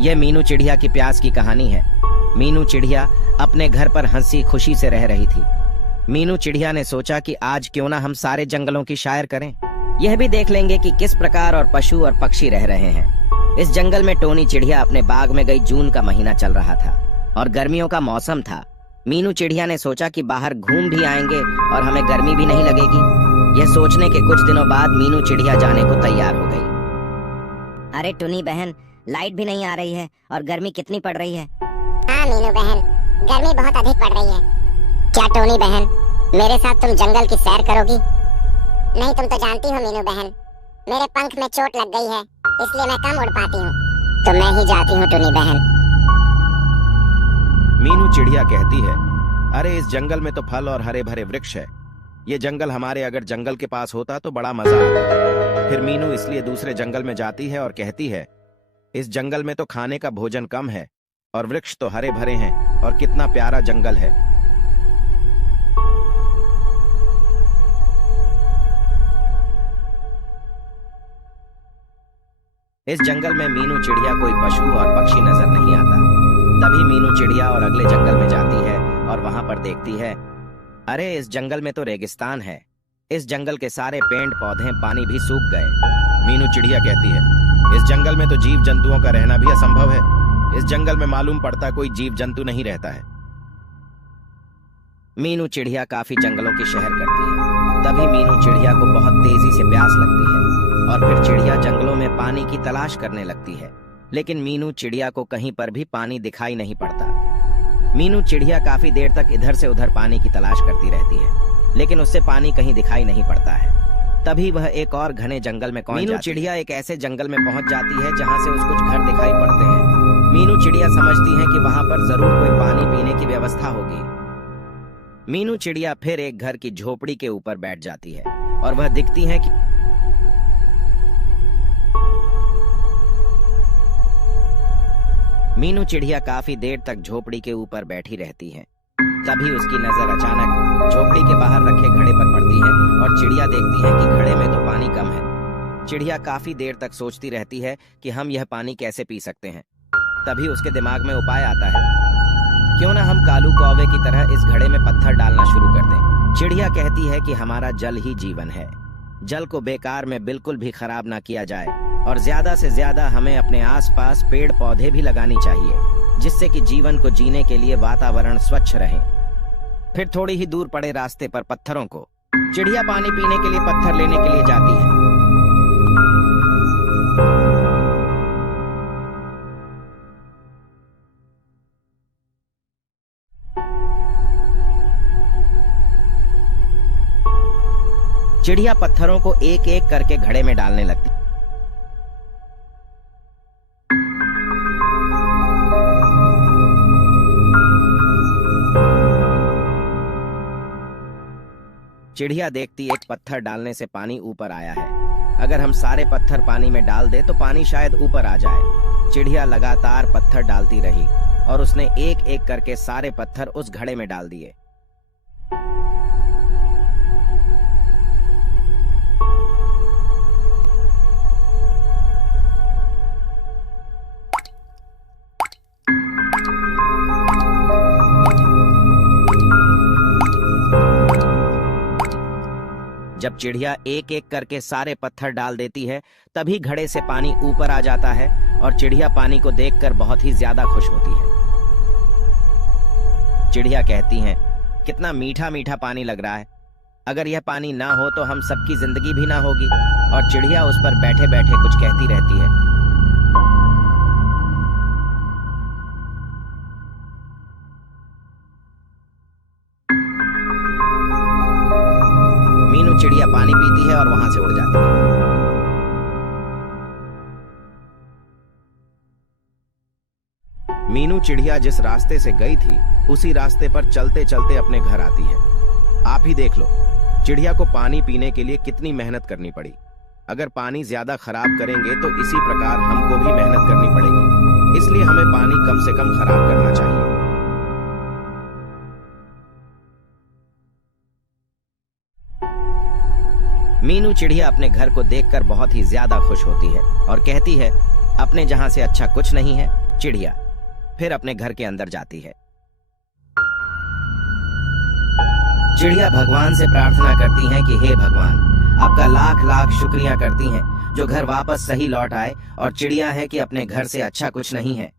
यह मीनू चिड़िया की प्यास की कहानी है। मीनू चिड़िया अपने घर पर हंसी खुशी से रह रही थी। मीनू चिड़िया ने सोचा कि आज क्यों ना हम सारे जंगलों की सैर करें। यह भी देख लेंगे कि किस प्रकार और पशु और पक्षी रह रहे हैं। इस जंगल में टोनी चिड़िया अपने बाग में गई। जून का महीना चल रहा था और गर्मियों का मौसम था। मीनू चिड़िया ने सोचा कि बाहर घूम भी आएंगे और हमें गर्मी भी नहीं लगेगी। यह सोचने के कुछ दिनों बाद मीनू चिड़िया जाने को तैयार हो गई। अरे टुनी बहन, लाइट भी नहीं आ रही है और गर्मी कितनी पड़ रही है। हाँ मीनू बहन, गर्मी बहुत अधिक पड़ रही है। क्या टोनी बहन, मेरे साथ तुम जंगल की सैर करोगी? नहीं, तुम तो जानती हो मीनू बहन, मेरे पंख में चोट लग गई है, इसलिए मैं कम उड़ पाती हूँ। तो मैं ही जाती हूँ टोनी बहन। मीनू चिड़िया कहती है, अरे इस जंगल में तो फल और हरे भरे वृक्ष है। ये जंगल हमारे अगर जंगल के पास होता तो बड़ा मजा आता। फिर मीनू इसलिए दूसरे जंगल में जाती है और कहती है, इस जंगल में तो खाने का भोजन कम है और वृक्ष तो हरे भरे हैं और कितना प्यारा जंगल है। इस जंगल में मीनू चिड़िया कोई पशु और पक्षी नजर नहीं आता। तभी मीनू चिड़िया और अगले जंगल में जाती है और वहां पर देखती है, अरे इस जंगल में तो रेगिस्तान है। इस जंगल के सारे पेड़ पौधे पानी भी सूख गए। मीनू चिड़िया कहती है, इस जंगल में तो जीव जंतुओं का रहना भी असंभव है। इस जंगल में मालूम पड़ता कोई जीव जंतु नहीं रहता है। मीनू चिड़िया काफी जंगलों की सैर करती है। तभी मीनू चिड़िया को बहुत तेजी से प्यास लगती है और फिर चिड़िया जंगलों में पानी की तलाश करने लगती है। लेकिन मीनू चिड़िया को कहीं पर भी पानी दिखाई नहीं पड़ता। मीनू चिड़िया काफी देर तक इधर से उधर पानी की तलाश करती रहती है, लेकिन उससे पानी कहीं दिखाई नहीं पड़ता है। तभी वह एक और घने जंगल में पहुंच जाती है। मीनू चिड़िया एक ऐसे जंगल में पहुंच जाती है जहां से उसको कुछ घर दिखाई पड़ते हैं। मीनू चिड़िया समझती है कि वहां पर जरूर कोई पानी पीने की व्यवस्था होगी। मीनू चिड़िया फिर एक घर की झोपड़ी के ऊपर बैठ जाती है और वह दिखती है कि मीनू चिड़िया काफी देर तक झोपड़ी के ऊपर बैठी रहती है। तभी उसकी नजर अचानक झोपड़ी के बाहर रखे घड़े पर पड़ती है और चिड़िया देखती है कि घड़े में तो पानी कम है। चिड़िया काफी देर तक सोचती रहती है कि हम यह पानी कैसे पी सकते हैं। तभी उसके दिमाग में उपाय आता है, क्यों ना हम कालू कौवे की तरह इस घड़े में पत्थर डालना शुरू कर दें। चिड़िया कहती है कि हमारा जल ही जीवन है। जल को बेकार में बिल्कुल भी खराब ना किया जाए और ज्यादा से ज्यादा हमें अपने आसपास पेड़ पौधे भी लगानी चाहिए, जिससे कि जीवन को जीने के लिए वातावरण स्वच्छ रहे। फिर थोड़ी ही दूर पड़े रास्ते पर पत्थरों को चिड़िया पानी पीने के लिए पत्थर लेने के लिए जाती है। चिड़िया पत्थरों को एक एक करके घड़े में डालने लगती। चिड़िया देखती एक पत्थर डालने से पानी ऊपर आया है। अगर हम सारे पत्थर पानी में डाल दे तो पानी शायद ऊपर आ जाए। चिड़िया लगातार पत्थर डालती रही और उसने एक एक करके सारे पत्थर उस घड़े में डाल दिए। जब चिड़िया एक एक करके सारे पत्थर डाल देती है, तभी घड़े से पानी ऊपर आ जाता है और चिड़िया पानी को देखकर बहुत ही ज्यादा खुश होती है। चिड़िया कहती हैं, कितना मीठा मीठा पानी लग रहा है। अगर यह पानी ना हो तो हम सबकी जिंदगी भी ना होगी। और चिड़िया उस पर बैठे बैठे कुछ कहती रहती है। मीनू चिड़िया पानी पीती है और वहां से उड़ जाती है। मीनू चिड़िया जिस रास्ते से गई थी उसी रास्ते पर चलते चलते अपने घर आती है। आप ही देख लो, चिड़िया को पानी पीने के लिए कितनी मेहनत करनी पड़ी। अगर पानी ज्यादा खराब करेंगे तो इसी प्रकार हमको भी मेहनत करनी पड़ेगी। इसलिए हमें पानी कम से कम खराब करना चाहिए। मीनू चिड़िया अपने घर को देखकर बहुत ही ज्यादा खुश होती है और कहती है, अपने जहां से अच्छा कुछ नहीं है। चिड़िया फिर अपने घर के अंदर जाती है। चिड़िया भगवान से प्रार्थना करती हैं कि हे भगवान, आपका लाख लाख शुक्रिया करती हैं जो घर वापस सही लौट आए, और चिड़िया है कि अपने घर से अच्छा कुछ नहीं है।